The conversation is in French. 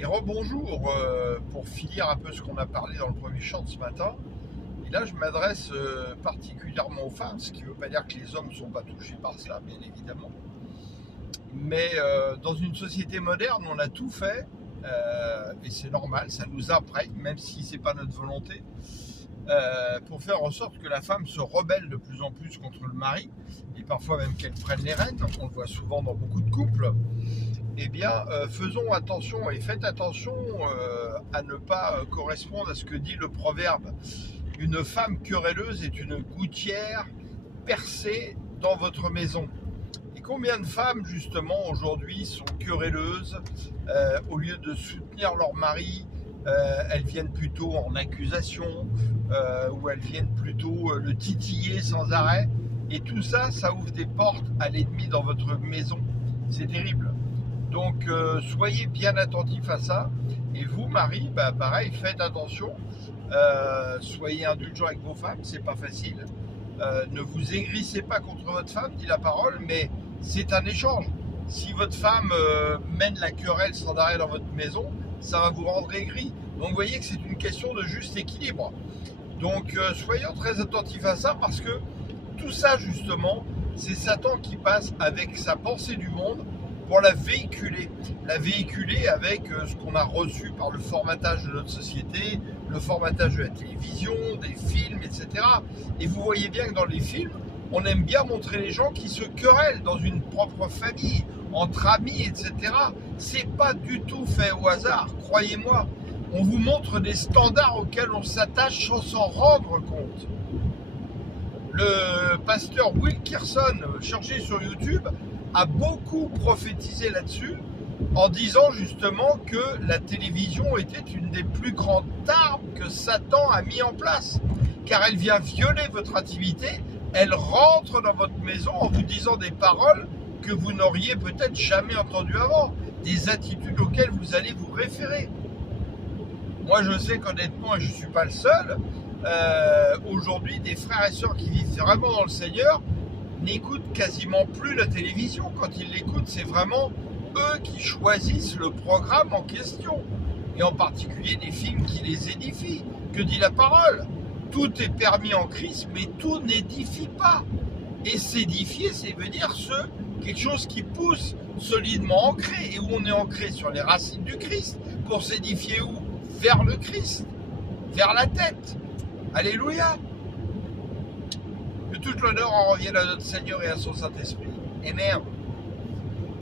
Et rebonjour, pour finir un peu ce qu'on a parlé dans le premier chant de ce matin. Et là, je m'adresse particulièrement aux femmes, ce qui ne veut pas dire que les hommes ne sont pas touchés par cela, bien évidemment. Mais dans une société moderne, on a tout fait, et c'est normal, ça nous imprègne, même si ce n'est pas notre volonté, pour faire en sorte que la femme se rebelle de plus en plus contre le mari, et parfois même qu'elle prenne les rênes. On le voit souvent dans beaucoup de couples. Eh bien, faisons attention et faites attention à ne pas correspondre à ce que dit le proverbe. Une femme querelleuse est une gouttière percée dans votre maison. Et combien de femmes, justement, aujourd'hui sont querelleuses, au lieu de soutenir leur mari, elles viennent plutôt en accusation, ou elles viennent plutôt le titiller sans arrêt. Et tout ça, ça ouvre des portes à l'ennemi dans votre maison. C'est terrible. Donc soyez bien attentifs à ça. Et vous, Marie, pareil, faites attention. Soyez indulgents avec vos femmes, c'est pas facile. Ne vous aigrissez pas contre votre femme, dit la parole, mais c'est un échange. Si votre femme mène la querelle sans arrêt dans votre maison, ça va vous rendre aigri. Donc vous voyez que c'est une question de juste équilibre. Donc soyons très attentifs à ça, parce que tout ça, justement, c'est Satan qui passe avec sa pensée du monde pour la véhiculer avec ce qu'on a reçu par le formatage de notre société, le formatage de la télévision, des films, etc. Et vous voyez bien que dans les films, on aime bien montrer les gens qui se querellent dans une propre famille, entre amis, etc. C'est pas du tout fait au hasard, croyez-moi. On vous montre des standards auxquels on s'attache sans s'en rendre compte. Le pasteur Wilkerson, cherché sur YouTube, a beaucoup prophétisé là-dessus, en disant justement que la télévision était une des plus grandes armes que Satan a mis en place, car elle vient violer votre intimité, elle rentre dans votre maison en vous disant des paroles que vous n'auriez peut-être jamais entendues avant, des attitudes auxquelles vous allez vous référer. Moi, je sais qu'honnêtement, et je ne suis pas le seul, aujourd'hui, des frères et sœurs qui vivent vraiment dans le Seigneur n'écoutent quasiment plus la télévision. Quand ils l'écoutent, c'est vraiment eux qui choisissent le programme en question, et en particulier des films qui les édifient. Que dit la parole? Tout est permis en Christ, mais tout n'édifie pas. Et s'édifier, c'est veut dire quelque chose qui pousse solidement ancré, et où on est ancré sur les racines du Christ. Pour s'édifier où? Vers le Christ, vers la tête. Alléluia. Que toute l'honneur en revienne à notre Seigneur et à son Saint-Esprit. Amen.